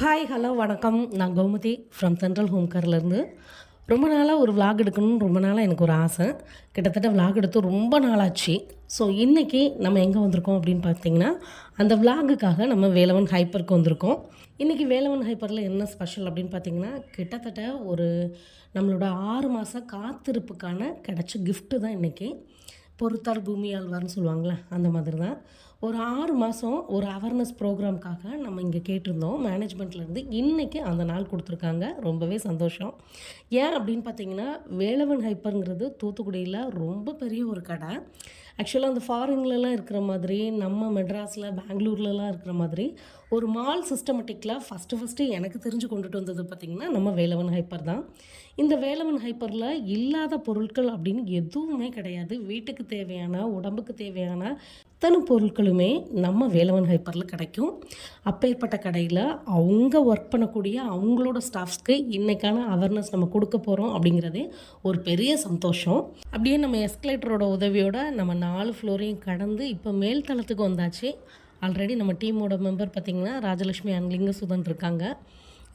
Hi hello வணக்கம். நான் Gomathi from central home கேர்லேருந்து. ரொம்ப நாளாக ஒரு விலாக் எடுக்கணும்னு ரொம்ப நாளாக எனக்கு ஒரு ஆசை. கிட்டத்தட்ட விலாக் எடுத்து ரொம்ப நாளாச்சு. ஸோ இன்றைக்கி நம்ம எங்கே வந்திருக்கோம் அப்படின்னு பார்த்தீங்கன்னா, அந்த விலாகுக்காக நம்ம வேலவன் ஹைப்பருக்கு வந்திருக்கோம். இன்றைக்கி வேலவன் ஹைப்பரில் என்ன ஸ்பெஷல் அப்படின்னு பார்த்தீங்கன்னா, கிட்டத்தட்ட ஒரு நம்மளோட 6 மாத காத்திருப்புக்கான கிடச்ச கிஃப்ட்டு தான் இன்றைக்கி. பொறுத்தார் பூமி ஆழ்வார்னு சொல்லுவாங்களே, அந்த மாதிரி தான். ஒரு 6 மாதம் ஒரு அவேர்னஸ் ப்ரோக்ராம்காக நம்ம இங்கே கேட்டிருந்தோம் மேனேஜ்மெண்ட்லேருந்து. இன்றைக்கி அந்த நாள் கொடுத்துருக்காங்க. ரொம்பவே சந்தோஷம். ஏன் அப்படின்னு பார்த்தீங்கன்னா, வேலவன் ஹைப்பருங்கிறது தூத்துக்குடியில் ரொம்ப பெரிய ஒரு கடை. ஆக்சுவலாக அந்த ஃபாரின்லலாம் இருக்கிற மாதிரி, நம்ம மெட்ராஸில் பெங்களூர்லலாம் இருக்கிற மாதிரி ஒரு மால் சிஸ்டமேட்டிக்கில் ஃபஸ்ட்டு எனக்கு தெரிஞ்சு கொண்டுட்டு வந்தது பார்த்திங்கன்னா நம்ம வேலவன் ஹைப்பர் தான். இந்த வேலவன் ஹைப்பரில் இல்லாத பொருட்கள் அப்படின்னு எதுவுமே கிடையாது. வீட்டுக்கு தேவையான, உடம்புக்கு தேவையான அத்தனை பொருட்களுமே நம்ம வேலவன் ஹைப்பரில் கிடைக்கும். அப்பேற்பட்ட கடையில் அவங்க ஒர்க் பண்ணக்கூடிய அவங்களோட ஸ்டாஃப்ஸ்க்கு இன்றைக்கான அவேர்னஸ் நம்ம கொடுக்க போகிறோம் அப்படிங்கிறதே ஒரு பெரிய சந்தோஷம். அப்படியே நம்ம எஸ்கலேட்டரோட உதவியோட நம்ம 4 ஃப்ளோரையும் கடந்து இப்போ மேல் தளத்துக்கு வந்தாச்சு. ஆல்ரெடி நம்ம டீமோட மெம்பர் பார்த்திங்கன்னா ராஜலட்சுமி அண்ட் லிங்கசுதன் இருக்காங்க.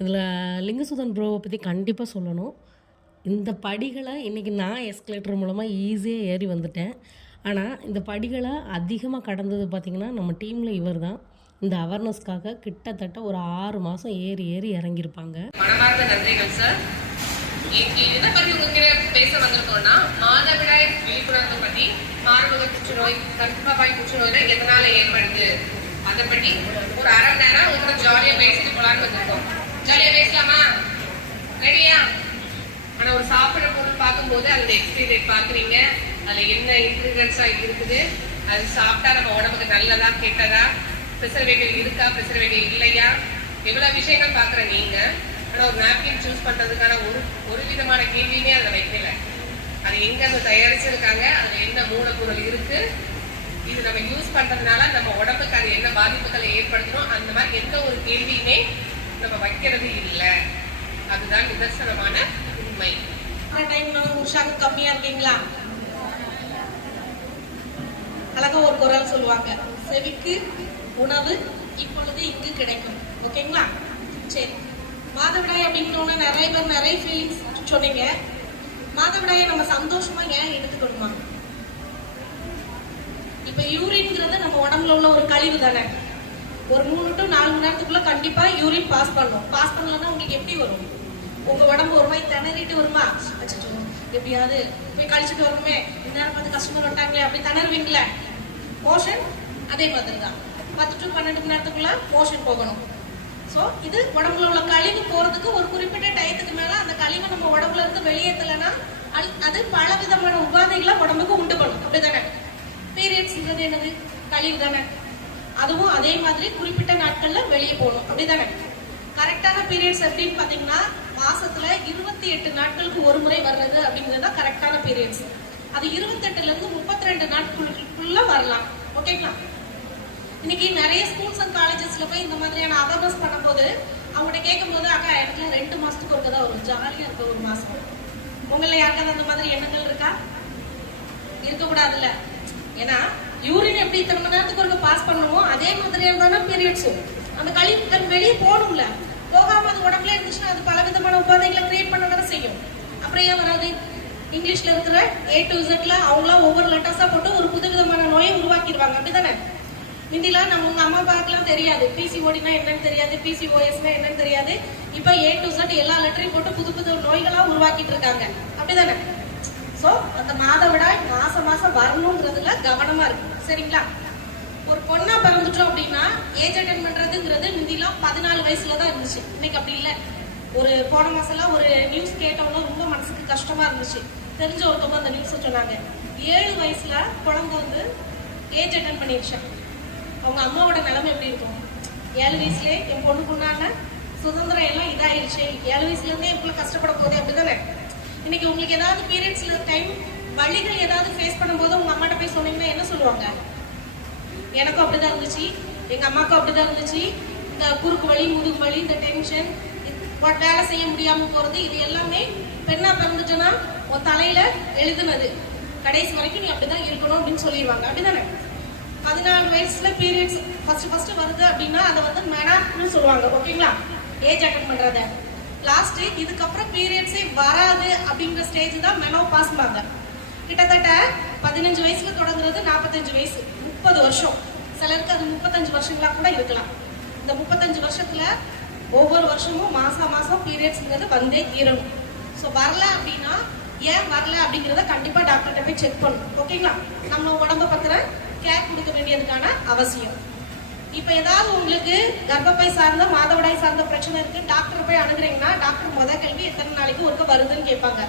இதில் லிங்கசுதன் ப்ரோவை பற்றி கண்டிப்பாக சொல்லணும். இந்த படிகளை இன்றைக்கி நான் எஸ்கலேட்டர் மூலமாக ஈஸியாக ஏறி வந்துட்டேன். ஆனால் இந்த படிகளை அதிகமாக கடந்தது பார்த்திங்கன்னா நம்ம டீமில் இவர் தான். இந்த அவேர்னஸ்க்காக கிட்டத்தட்ட ஒரு 6 மாதம் ஏறி இறங்கியிருப்பாங்க. மனமார்ந்த நன்றிகள் சார். இதை பற்றி உங்ககிட்ட பேச வந்திருக்கோம்னா, மாதவிடாய் விழிப்புணர்வு பற்றி, மார்பக புற்றுநோய், கர்ப்பப்பை புற்றுநோய் எதனால ஏற்படுது அதை பற்றி ஒரு அரை மணி நேரம் உங்களுக்கு ஜாலியாக பேசிட்டு போலான்னு வந்திருக்கோம். ஜாலியாக பேசலாமா? ரெடியா? ஆனால் ஒரு சாப்பிட்ற பொருள் பார்க்கும்போது அதோட எக்ஸ்பைரி டேட் பார்க்குறீங்க, அதில் என்ன இன்க்ரீடியன்ஸாக இருக்குது, அது சாப்பிட்டா நம்ம உடம்புக்கு நல்லதா கெட்டதா, ப்ரிசர்வேட்டிவ் இருக்கா ப்ரிசர்வேட்டிவ் இல்லையா, எவ்வளோ விஷயங்கள் பார்க்குற நீங்கள். ஆனால் ஒரு நாப்கின் சூஸ் பண்ணுறதுக்கான ஒரு விதமான கேள்வியுமே அதில் வைக்கல. அது எங்கே அதை தயாரிச்சிருக்காங்க, அதில் என்ன மூலப்பொருள் இருக்குது, இது நம்ம யூஸ் பண்ணுறதுனால நம்ம உடம்புக்கு அது என்ன பாதிப்புகளை ஏற்படுத்தணும், அந்த மாதிரி எந்த ஒரு கேள்வியுமே நம்ம வைக்கிறது இல்லை. அதுதான் நிதர்சனமான உண்மை. உற்சாகம் கம்மியா இருக்கீங்களா? அழகா ஒரு குரல் சொல்லுவாங்க, செவிக்கு உணவு இப்பொழுது இங்கு கிடைக்கும். ஓகேங்களா? சரி, மாதவிடாய் அப்படிங்கிறவங்க நிறைய பேர் நிறைய ஃபீலிங்ஸ் சொன்னீங்க. மாதவிடாயை நம்ம சந்தோஷமா ஏன் எடுத்துக்கணுமா? இப்ப யூரின்ங்கிறது நம்ம உடம்புல உள்ள ஒரு கழிவு தானே. ஒரு 3 to 4 மணி நேரத்துக்குள்ள கண்டிப்பா யூரின் பாஸ் பண்ணணும். பாஸ் பண்ணலன்னா உங்களுக்கு எப்படி வரும்? உங்க உடம்பு ஒரு மாதிரி திணறிட்டு வருமா? அச்சோ, எப்படியாவது போய் கழிச்சுட்டு வரணுமே, இந்நேரம் பார்த்து கஸ்டமர் வந்துட்டாங்களே, அப்படி திணறுவீங்களே. மோஷன் அதே மாதிரி தான். 10 to 12 மணி நேரத்துக்குள்ள மோஷன் போகணும். ஸோ இது உடம்புல உள்ள கழிவு போறதுக்கு ஒரு குறிப்பிட்ட டயத்துக்கு மேல அந்த கழிவை நம்ம உடம்புல இருந்து வெளியேற்றலைன்னா அது பல விதமான உபாதைகளை உடம்புக்கு உண்டு பண்ணும். அப்படிதானே? பீரியட்ஸ்ங்கிறது என்னது? கழிவு தானே. அதுவும் அதே மாதிரி குறிப்பிட்ட நாட்கள்ல வெளியே போகணும். அப்படிதானே? கரெக்டான பீரியட்ஸ் எப்படின்னு பாத்தீங்கன்னா, மாசத்துல 28 நாட்களுக்கு ஒரு முறை வர்றது அப்படிங்கிறது தான் கரெக்டான பீரியட்ஸ். அது 28ல இருந்து 32 நாட்களுக்குள்ள வரலாம். ஓகேங்களா? இன்னைக்கு நிறைய ஸ்கூல்ஸ் அண்ட் காலேஜஸ்ல போய் இந்த மாதிரியான அவேர்னஸ் பண்ணும்போது அவங்கள்ட்ட கேட்கும் போது, அக்கா எனக்கு 2 மாசத்துக்கு ஒருக்க தான் வரும், ஜாலியா இருக்க ஒரு மாசம். உங்களை யாருக்காவது அந்த மாதிரி எண்ணங்கள் இருக்கா? இருக்கக்கூடாதுல்ல. ஏன்னா யூரின் எப்படி இத்தனை மணி நேரத்துக்கு ஒரு பாஸ் பண்ணுவோம், அதே மாதிரியா தானே பீரியட்ஸும். அந்த கழிவுகள் வெளியே போகணும்ல. போகாம அது உடம்புல இருந்துச்சுன்னா அது பல விதமான உபாதைகளை கிரியேட் பண்ண தானே செய்யும். அப்புறம் ஏன் வராது? இங்கிலீஷ்ல இருக்கிற A to Z அவங்களா ஒவ்வொரு லெட்டர்ஸா போட்டு ஒரு புது விதமான நோயை உருவாக்கிடுவாங்க. அப்படிதானே? முந்திலாம் நம்ம உங்க அம்மா அப்பாக்கெல்லாம் தெரியாது, PCODனா என்னன்னு தெரியாது, PCOSனா என்னன்னு தெரியாது. இப்ப A to Z எல்லா லெட்டரையும் போட்டு புது புது நோய்களா உருவாக்கிட்டு இருக்காங்க. அப்படிதானே? சோ அந்த மாதவிடாய் மாசம் வரணுங்கிறதுல கவனமா இருக்கு. சரிங்களா? ஒரு பொண்ணா பிறந்துட்டோம் அப்படின்னா ஏஜ் அட்டன் பண்றதுங்கிறது முந்திலாம் 14 வயசுல தான் இருந்துச்சு. இன்னைக்கு அப்படி இல்லை. ஒரு போன மாசம்லாம் ஒரு நியூஸ் கேட்டவங்க ரொம்ப மனசுக்கு கஷ்டமா இருந்துச்சு. தெரிஞ்ச ஒருத்தவங்க அந்த நியூஸ் சொன்னாங்க. 7 வயசுல குழந்தை வந்து ஏஜ் அட்டன் பண்ணிடுச்சான். அவங்க அம்மாவோட நிலைமை எப்படி இருக்கும்? 7 வயசுலேயே என் பொண்ணுக்கு உண்டான சுதந்திரம் எல்லாம் இதாயிருச்சு, 7 வயசுல இருந்தே இப்ப கஷ்டப்பட போகுது. அப்படிதானே? இன்னைக்கு உங்களுக்கு ஏதாவது பீரியட்ஸ்ல டைம் வலிகள் ஏதாவது ஃபேஸ் பண்ணும்போது உங்க அம்மாட்ட போய் சொன்னீங்கன்னா என்ன சொல்லுவாங்க? எனக்கும் அப்படிதான் இருந்துச்சு, எங்க அம்மாவுக்கும் அப்படிதான் இருந்துச்சு. இந்த குறுக்கு வலி, முதுகு வலி, இந்த டென்ஷன், வேலை செய்ய முடியாம போறது, இது எல்லாமே பெண்ணா பிறந்துச்சுன்னா உன் தலையில எழுதுனது. கடைசி வரைக்கும் நீ அப்படிதான் இருக்கணும் அப்படின்னு சொல்லிடுவாங்க. அப்படிதானே? 14 வயசுல பீரியட்ஸ் ஃபர்ஸ்ட் வருது அப்படின்னா அதை வந்து மெனார்க்னு சொல்லுவாங்க. ஓகேங்களா? ஏஜ் அட்டன் பண்றத. லாஸ்ட் இதுக்கப்புறம் பீரியட்ஸே வராது அப்படிங்கிற ஸ்டேஜ் தான் மெனோபாஸ்ம்பாங்க. கிட்டத்தட்ட 15 வயசுல தொடங்குறது 45 வயசு, 30 வருஷம். சிலருக்கு அது 35 வருஷங்களா கூட இருக்கலாம். இந்த 35 வருஷத்துல ஒவ்வொரு வருஷமும் மாசம் பீரியட்ஸ்ங்கிறது வந்தே தீரணும். ஸோ வரல அப்படின்னா ஏன் வரல அப்படிங்கிறத கண்டிப்பா டாக்டர்கிட்ட போய் செக் பண்ணணும். ஓகேங்களா? நம்ம உடம்ப பத்திர கேர் கொடுக்க வேண்டியதுக்கான அவசியம். இப்ப ஏதாவது உங்களுக்கு கர்ப்பப்பை சார்ந்த மாதவிடாய் சார்ந்த பிரச்சனை இருக்கு, டாக்டர் போய் அணுகுறீங்கன்னா டாக்டர் முதல் கேள்வி எத்தனை நாளைக்கு ஒருக்க வருதுன்னு கேட்பாங்க.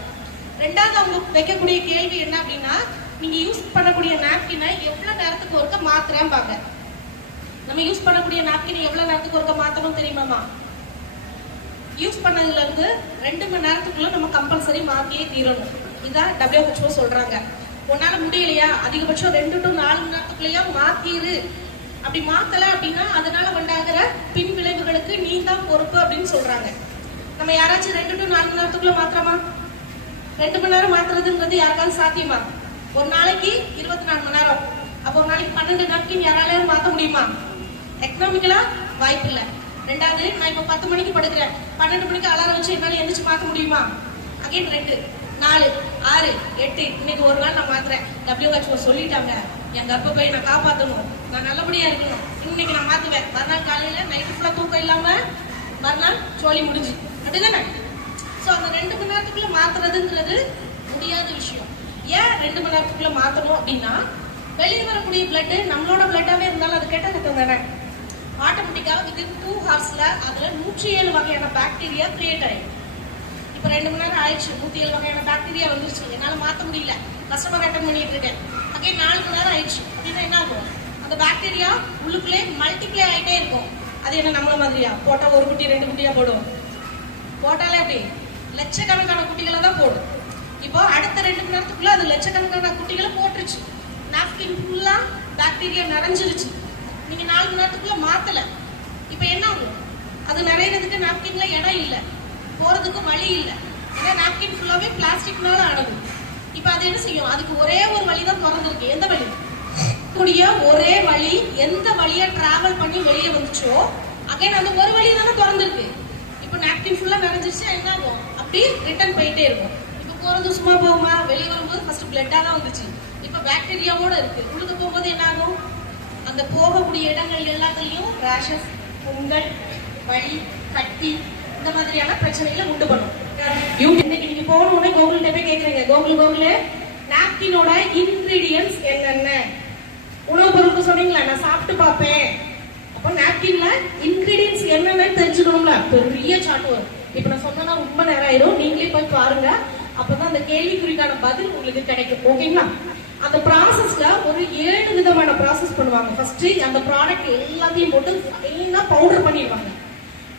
ரெண்டாவது அவங்க வைக்கக்கூடிய கேள்வி என்ன அப்படின்னா, நீங்க யூஸ் பண்ணக்கூடிய நாப்கினை எவ்வளவு நேரத்துக்கு ஒருக்க மாத்துறேன்பாங்க. நம்ம யூஸ் பண்ணக்கூடிய நாப்கினை எவ்வளவு நேரத்துக்கு ஒருக்க மாத்தணும் தெரியுமாமா? யூஸ் பண்ணதுல இருந்து 2 மணி நேரத்துக்குள்ள நம்ம கம்பல்சரி மாத்தியே தீரணும். இதான் WHO சொல்றாங்க. உன்னால முடியலையா அதிகபட்சம் 2 to 4 மணி நேரத்துக்குள்ளேயா மாத்திரு. அப்படி மாத்தல அப்படின்னா அதனால உண்டாகிற பின் விளைவுகளுக்கு நீ தான் பொறுப்பு அப்படின்னு சொல்றாங்க. நம்ம யாராச்சும் 2 to 4 மணி நேரத்துக்குள்ள மாத்திரமா? 2 மணி நேரம் மாத்துறதுங்கிறது யாருக்காவது சாத்தியமா? ஒரு நாளைக்கு 24 மணி நேரம். அப்போ ஒரு நாளைக்கு 12 நாப்கின் யாராலையும் மாத்த முடியுமா? எக்கனாமிக்கலா வாய்ப்பு இல்லை. ரெண்டாவது, நான் இப்ப 10 மணிக்கு படுக்கிறேன், 12 மணிக்கு அலாரம் வச்சு என்னால எந்திரிச்சு மாத்த முடியுமா? அகைன் 2, 4, 6, 8 இன்னைக்கு ஒரு நாள் நான் மாத்துறேன். WHO சொல்லிட்டாங்க, என் கர்ப்பப்பையை நான் காப்பாற்றணும், நான் நல்லபடியா இருக்கணும், இன்னைக்கு நான் மாத்துவேன். மறுநாள் காலையில நைட்டு ஃபுல்லா தூக்கம் இல்லாம மறுநாள் சோழி முடிஞ்சு, அப்படிதானே? சோ அந்த 2 மணி நேரத்துக்குள்ள மாத்துறதுங்கிறது முடியாத விஷயம். ஏன் 2 மணி நேரத்துக்குள்ள மாத்தணும் அப்படின்னா, வெளியே வரக்கூடிய பிளட் நம்மளோட பிளட்டாவே இருந்தாலும் அது கெட்ட ரத்தம் தானே. ஆட்டோமேட்டிக்கா வித்தின் 2 ஹவர்ஸ்ல அதுல 107 வகையான பாக்டீரியா கிரியேட் ஆயிடும். இப்ப 2 மணி நேரம் ஆயிடுச்சு, 107 வகையான பாக்டீரியா வந்துருச்சு, என்னால மாத்த முடியல, கஸ்டமர் அட்டன் பண்ணிட்டு இருக்கேன். அகைன் 4 மணி நேரம் ஆயிடுச்சு அப்படின்னா என்ன ஆகும்? அந்த பாக்டீரியா உள்ளுக்குள்ளே மல்டிப்ளை ஆயிட்டே இருக்கும். அது என்ன நம்மள மாதிரியா போட்டா ஒரு குட்டி 2 குட்டியா போடும்? போட்டாலே அப்படி லட்சக்கணக்கான குட்டிகளை தான் போடும். இப்போ அடுத்த 2 மணி நேரத்துக்குள்ள அது லட்சக்கணக்கான குட்டிகளை போட்டுருச்சு. நாப்கின் ஃபுல்லா பாக்டீரியா நிறைஞ்சிருச்சு. நீங்க 4 மணி நேரத்துக்குள்ள மாத்தல, இப்ப என்ன ஆகும்? அது நிறையறதுக்கு நாப்கின்ல இடம் இல்ல, போறதுக்கு வழி இல்ல. ஏன்னா நாப்கின் ஃபுல்லாவே பிளாஸ்டிக்னால ஆனது. இப்ப அது என்ன செய்யும்? அதுக்கு ஒரே ஒரு வழி தான் திறந்திருக்கு. எந்த வழி? கூடிய ஒரே வழி எந்த வழியா டிராவல் பண்ணி வெளியே வந்துச்சோ அகைன் அந்த ஒரு வழி தானே திறந்திருக்கு. இப்ப நாப்கின் ஃபுல்லா நிறைஞ்சிருச்சு, என்ன ஆகும்? அப்படியே ரிட்டர்ன் போயிட்டே இருக்கும். இப்ப போறது சும்மா போகுமா? வெளியே வரும்போது ஃபர்ஸ்ட் பிளட்டா தான் வந்துச்சு, இப்ப பாக்டீரியாவோட இருக்கு. உள்ளுக்கு போகும்போது என்ன ஆகும்? அந்த போகக்கூடிய இடங்கள் எல்லாத்துலயும் ரேஷஸ், பொங்கல், வலி, கட்டி இந்த மாதிரியான பிரச்சனைகளை உண்டு பண்ணும். இன்னைக்கு நீங்க போன உடனே கூகுள்கிட்ட போய் கேக்குறீங்க, கூகுள் நாப்கினோட இன்கிரீடியன்ஸ் என்னென்ன? உணவுப் பொருட்கள் சொன்னீங்களா, நான் சாப்பிட்டு பார்ப்பேன். அப்ப நாப்கின்ல இன்கிரீடியன்ஸ் என்னென்னு தெரிஞ்சுக்கணும்ல, பெரிய சார்ட் வரும். இப்ப நான் சொன்னா ரொம்ப நேரம் ஆயிரும், நீங்களே போய் பாருங்க. அப்பதான் அந்த கேள்விக்குறிக்கான பதில் உங்களுக்கு கிடைக்கும். ஓகேங்களா? அந்த ப்ராசஸ்ல ஒரு 7 விதமான ப்ராசஸ் பண்ணுவாங்க. ஃபர்ஸ்ட் அந்த ப்ராடக்ட் எல்லாத்தையும் போட்டு ஃபைனா பவுடர் பண்ணிடுவாங்க.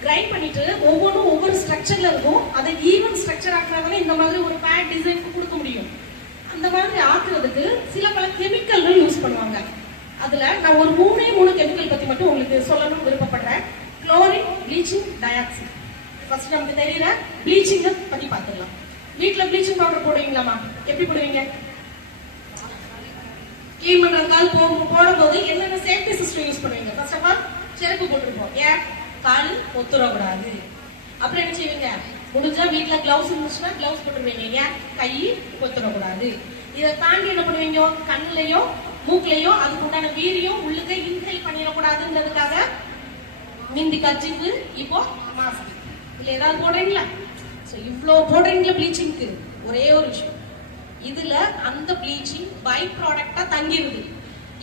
கிரைண்ட் பண்ணிட்டு ஒவ்வொன்றும் ஒவ்வொரு ஸ்ட்ரக்சர்ல இருக்கும். அதை ஈவன் ஸ்ட்ரக்சர் ஆக்குறாங்கன்னா இந்த மாதிரி ஒரு பேட் டிசைனுக்கு கொடுக்க முடியும். அந்த மாதிரி ஆக்குறதுக்கு சில பல கெமிக்கல்கள் யூஸ் பண்ணுவாங்க. அதுல நான் ஒரு 3 கெமிக்கல் பத்தி மட்டும் உங்களுக்கு சொல்லணும்னு விருப்பப்படுறேன். Chlorine, bleaching, dioxin. ஃபர்ஸ்ட் நமக்கு தெரியல ப்ளீச்சிங் பத்தி பார்த்துடலாம். வீட்டுல ப்ளீச்சிங் பவுடர் போடுவீங்களாமா? எப்படி போடுவீங்க? கிளீன் பண்றதுக்காக போடும்போது என்னென்ன சேஃப்டி சிஸ்டம் யூஸ் பண்ணுவீங்க? ஃபர்ஸ்ட் ஆஃப் ஆல் செருப்பு போட்டுருப்போம். ஏன்? கால் ஒத்துறக்கூடாது. அப்புறம் என்ன செய்வீங்க? முடிஞ்சா வீட்டுல கிளவுஸ் இருந்துச்சுன்னா கிளவுஸ் போட்டுருவீங்க. ஏன்? கை ஒத்துறக்கூடாது. இதை தாண்டி என்ன பண்ணுவீங்க? கண்ணுலயோ மூக்குலயோ அதுக்கு உண்டான வீரியம் உள்ளுக்கு இன்ஹேல் பண்ணிடக்கூடாதுன்றதுக்காக மிந்தி கர்ச்சிப்பு, இப்போ மாஸ்க். இதுல ஏதாவது போடுறீங்களா? இவ்வளோ போடுறீங்களா ப்ளீச்சிங்க்கு? ஒரே ஒரு விஷயம், இதுல அந்த ப்ளீச்சிங் பை ப்ராடக்டா தங்கிருது.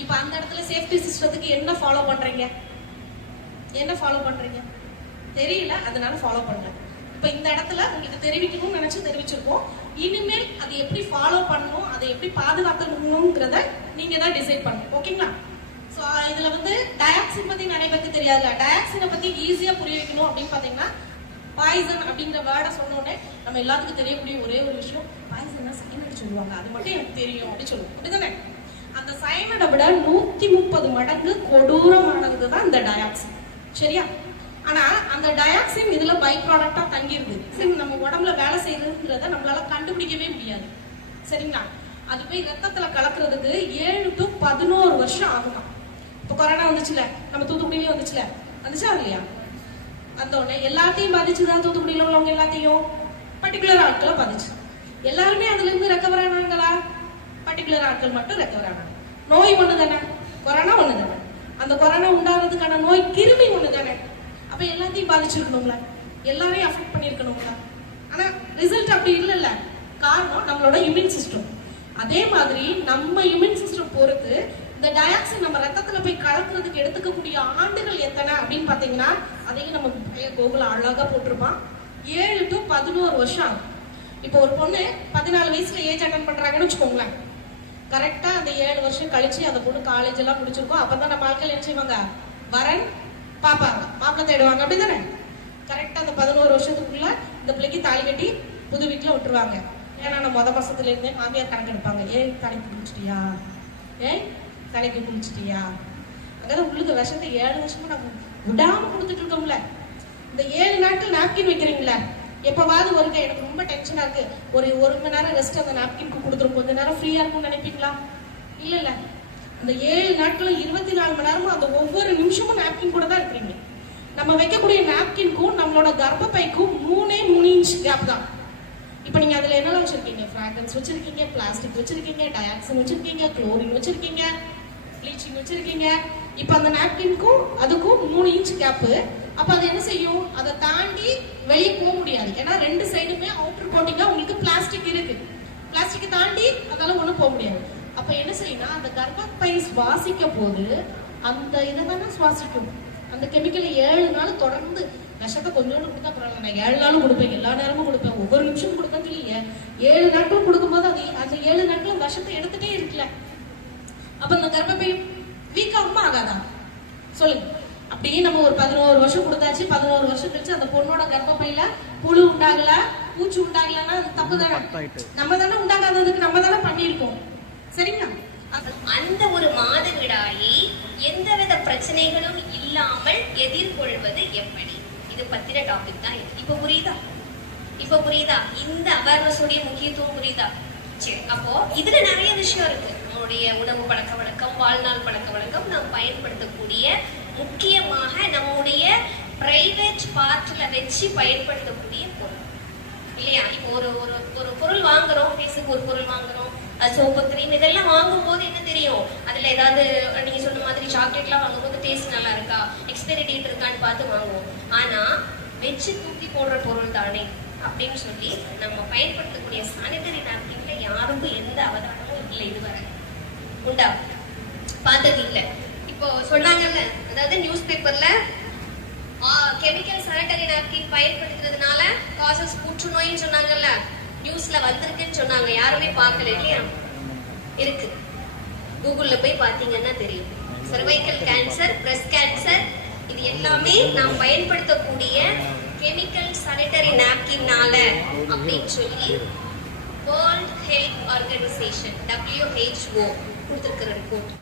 இப்ப அந்த இடத்துல சேஃப்டி சிஸ்டத்துக்கு என்ன ஃபாலோ பண்றீங்க? என்ன ஃபாலோ பண்றீங்க? தெரியல, அதனால ஃபாலோ பண்ணல. இப்ப இந்த இடத்துல உங்களுக்கு தெரிவிக்கணும்னு நினைச்சு தெரிவிச்சிருக்கோம். இனிமேல் அதை எப்படி ஃபாலோ பண்ணணும், அதை எப்படி பாதுகாக்கணும்ங்கிறத நீங்க தான் டிசைட் பண்ணணும். ஓகேங்களா? ஸோ இதுல டயாக்சின் பத்தி நிறைய பேருக்கு தெரியாதுல்ல. டயாக்சினை பத்தி ஈஸியா புரிய வைக்கணும் அப்படின்னு பாத்தீங்கன்னா, பாய்சன் அப்படிங்கிற வேர்டை சொன்ன உடனே நம்ம எல்லாத்துக்கும் தெரியக்கூடிய ஒரே ஒரு விஷயம், பாய்சன் சைனட் சொல்லுவாங்க, அது மட்டும் எனக்கு தெரியும் அப்படின்னு சொல்லுவோம். அப்படிதானே? அந்த சைனடை விட 130 மடங்கு கொடூரமானது தான் இந்த டயாக்சின். சரியா? ஆனா அந்த டயாக்சின் இதுல பை ப்ராடக்டா தங்கிருது. நம்ம உடம்புல வேலை செய்யறதுங்கிறத நம்மளால கண்டுபிடிக்கவே முடியாது. சரிங்களா? அது போய் ரத்தத்துல கலக்குறதுக்கு 7 to 11 வருஷம் ஆகுமா. இப்ப கொரோனா வந்துச்சுல, நம்ம தூத்துக்குடியிலே வந்துச்சுல, வந்துச்சா இல்லையா? அந்த உடனே எல்லாத்தையும் பாதிச்சுதான் தூத்துக்குடியில உள்ளவங்க எல்லாத்தையும் பர்டிகுலர் ஆட்களை பாதிச்சு. எல்லாருமே அதுல இருந்து ரெக்கவர் ஆனாங்களா? பர்டிகுலர் ஆட்கள் மட்டும் ரெக்கவர் ஆனாங்க. நோய் ஒண்ணு தானே, கொரோனா ஒண்ணு தானே, அந்த கொரோனா உண்டாகிறதுக்கான நோய் கிருமி ஒண்ணு தானே. அப்ப எல்லாத்தையும் பாதிச்சிருக்கணும்ல, எல்லாரையும் அஃபெக்ட் பண்ணிருக்கணும்ல. ஆனா ரிசல்ட் அப்படி இல்லைல்ல. காரணம் நம்மளோட இம்யூன் சிஸ்டம். அதே மாதிரி நம்ம இம்யூன் சிஸ்டம் பொறுத்து இந்த டயாக்சின் நம்ம ரத்தத்துல போய் கலக்குறதுக்கு எடுத்துக்கக்கூடிய ஆண்டுகள் எத்தனை அப்படின்னு பாத்தீங்கன்னா, அதையும் நம்ம கோகுல அழகா போட்டிருப்பான். 7 to 11 வருஷம் ஆகும். இப்போ ஒரு பொண்ணு 14 வயசுல ஏஜ் அட்டன் பண்றாங்கன்னு வச்சுக்கோங்களேன். கரெக்டா அந்த 7 வருஷம் கழிச்சு அந்த பொண்ணு காலேஜ் எல்லாம் முடிச்சிருக்கோம். அப்பதான் நம்ம ஆட்கள் என்ன செய்வாங்க, வரன் பாப்பாங்க, மாப்பிள்ளை தேடுவாங்க, அப்படிதானே? கரெக்டா அந்த 11 வருஷத்துக்குள்ள இந்த பிள்ளைக்கு தாலி கட்டி புது வீட்டுல விட்டுருவாங்க. ஏன்னா நான் முத மாசத்துல இருந்தே மாமியார் கணக்கு எடுப்பாங்க. ஏன் தலைக்கு குளிச்சிட்டியா, ஏன் தலைக்கு குளிச்சிட்டியா, அங்கதான் உள்ளுக்கு விஷத்தை 7 வருஷமா நம்ம விடாம கொடுத்துட்டு இருக்கோம்ல. இந்த 7 நாட்கள் நாப்கின் வைக்கிறீங்களா, எப்பவாவது ஒருக்க எனக்கு ரொம்ப டென்ஷனா இருக்கு, ஒரு மணி நேரம் ரெஸ்ட் அந்த நாப்கின்க்கு கொடுத்துரும், கொஞ்ச நேரம் ஃப்ரீயா இருக்கும்னு நினைப்பீங்களா? இல்ல. இந்த 7 நாட்களும் 24 மணி நேரமும் அந்த ஒவ்வொரு நிமிஷமும் நாப்கின் கூட தான் இருக்கிறீங்க. நம்ம வைக்கக்கூடிய நாப்கின்க்கும் நம்மளோட கர்ப்பப்பைக்கும் 3 இன்ச் கேப் தான். இப்ப நீங்க அதுல என்னெல்லாம் வச்சிருக்கீங்க, ஃபிராக்ரன்ஸ் வச்சிருக்கீங்க, பிளாஸ்டிக் வச்சிருக்கீங்க, டயாக்சின் வச்சிருக்கீங்க, குளோரின் வச்சிருக்கீங்க, ப்ளீச்சிங் வச்சிருக்கீங்க. இப்ப அந்த நாப்கின்க்கும் அதுக்கும் 3 இன்ச் கேப். அப்ப அது என்ன செய்யும், அதை தாண்டி வெளியே போக முடியாது. ஏன்னா 2 சைடுமே அவுட்டர் கோட்டிங்கா உங்களுக்கு பிளாஸ்டிக் இருக்கு. பிளாஸ்டிக் தாண்டி அதால ஒண்ணும் போக முடியாது. அப்ப என்ன செய்யணும், அந்த கர்ப்பப்பை சுவாசிக்க போது அந்த இதை தானே சுவாசிக்கும். அந்த கெமிக்கல் 7 நாள் தொடர்ந்து விஷத்தை கொஞ்சோண்டு கொடுத்தா பரவாயில்ல, நான் 7 நாளும் கொடுப்பேன், எல்லா நேரமும் கொடுப்பேன், ஒவ்வொரு நிமிஷமும் கொடுப்பேன் இல்லையே. 7 நாட்கள் கொடுக்கும்போது அது அந்த 7 நாட்கள் விஷத்தை எடுத்துட்டே இருக்குல்ல. அப்ப அந்த கர்ப்பப்பை வீக்காகுமா ஆகாதா சொல்லுங்க? அப்படியே நம்ம ஒரு 11 வருஷம் கொடுத்தாச்சு, 11 வருஷம் கழிச்சு அந்த பொண்ணோட கர்ப்பப்பையில புழு உண்டாகல, பூச்சி உண்டாகலன்னா அது தப்பு தானே. நம்ம தானே உண்டாகாததுக்கு நம்ம தானே பண்ணியிருக்கோம், சரிங்களா? அந்த ஒரு மாதவிடாயை எந்தவித பிரச்சனைகளும் இல்லாமல் எதிர்கொள்வது எப்படி, இது பத்தின டாபிக் தான் இது. இப்ப புரியுதா இந்த அவேர்னஸ் உடைய முக்கியத்துவம் புரியுதா? சரி, அப்போ இதுல நிறைய விஷயம் இருக்கு. நம்மளுடைய உணவு பழக்க வழக்கம், வாழ்நாள் பழக்க வழக்கம், நாம் பயன்படுத்தக்கூடிய முக்கியமாக நம்முடைய பிரைவேட் பார்ட்ல வச்சு பயன்படுத்தக்கூடிய பொருள் இல்லையா? இப்போ ஒரு பொருள் வாங்குறோம், பேசுக்கு ஒரு பொருள் வாங்குறோம், சோப்பு கிரீம் இதெல்லாம் வாங்கும் போது என்ன தெரியும், அதுல ஏதாவது நீங்க சொன்ன மாதிரி சாக்லேட்லாம் வாங்கும் போது டேஸ்ட் நல்லா இருக்கா, எக்ஸ்பைரி டேட் இருக்கான்னு பார்த்து வாங்குவோம். ஆனா வச்சு தூக்கி போடுற பொருள் தானே அப்படின்னு சொல்லி நம்ம பயன்படுத்தக்கூடிய சானிட்டரி நாப்கின்ல யாருக்கும் எந்த அவதானமும் இல்லை, இதுவரை உண்டா பார்த்தது இல்லை. இப்போ சொன்னாங்கல்ல, அதாவது நியூஸ் பேப்பர்ல கெமிக்கல் சானிட்டரி நாப்கின் பயன்படுத்துறதுனால காசஸ் புற்றுநோய்னு சொன்னாங்கல்ல, நியூஸ்ல வந்திருக்குன்னு சொன்னாங்க, யாருமே பார்க்கல இல்லையா? இருக்கு, கூகுள்ல போய் பாத்தீங்கன்னா தெரியும். சர்வைக்கல் கேன்சர், பிரஸ்ட் கேன்சர், இது எல்லாமே நாம் பயன்படுத்தக்கூடிய கெமிக்கல் சானிட்டரி நாப்கின்னால அப்படின்னு சொல்லி வேர்ல்ட் ஹெல்த் ஆர்கனைசேஷன் WHO கொடுத்திருக்கிற ரிப்போர்ட்.